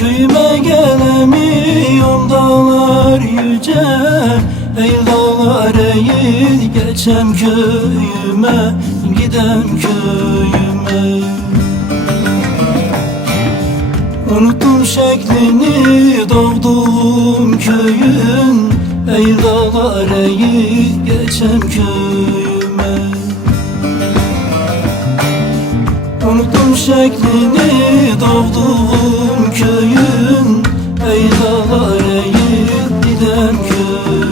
Köyüme gelemiyorum dağlar yüce Ey dağlar eğil. Geçem köyüme Gidem köyüme. Unuttum şeklini doğduğum köyün. Ey dağlar eğil geçem köyüme şeklini doğduğum köyün Ey dağlar eğil gidem köyüme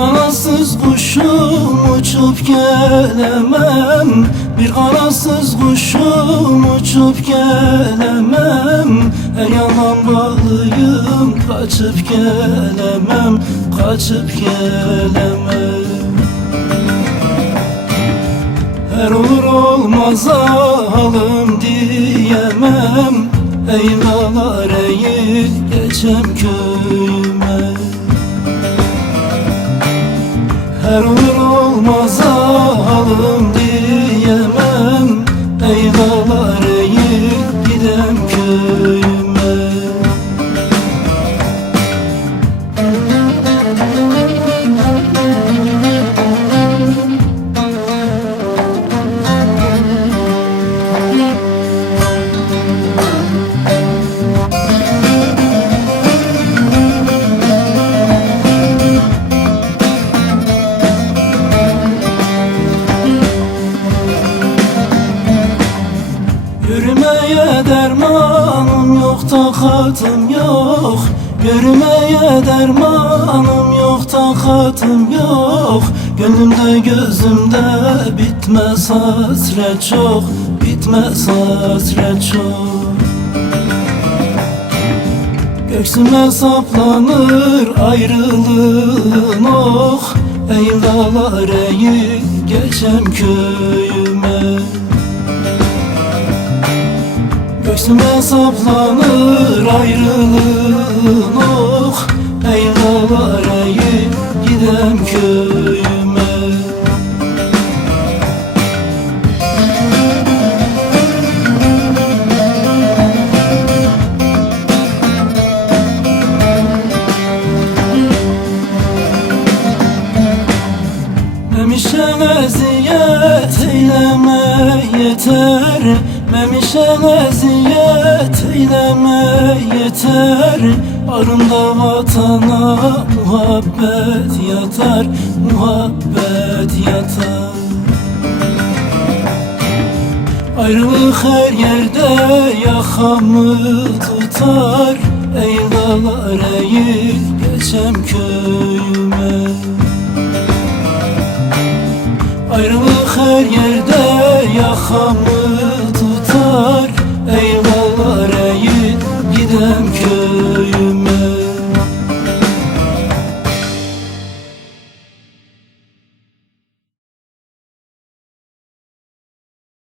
kanatsız kuşum uçup gelemem. Bir kanatsız kuşum uçup gelemem. Her yandan bağlıyım kaçıp gelemem Kaçıp gelemem. Her olur olmaz alım diyemem. Ey dağlar eğil geçem köyüme Her olur olmaz alım diyemem. Ey dağlar eğil gidem köyüme Dermanım yok takatım yok. Yürümeye dermanım yok takatım yok. Gönlümde gözümde bitmez hasret çok Bitmez hasret çok. Göksüme saplanır ayrılığın ok Ey dağlar eğil geçem köyüme Göğsüme saplanır ayrılığın ok Ey dağlar eğil gidem köyüme. Memişen eziyet eyleme yeter Memişen eziyet eyleme yeter. Arında vatana muhabbet yatar Muhabbet yatar. Ayrılık her yerde yakamı tutar. Ey dağlar eğil geçem köyüme. Ayrılık her yerde yakamı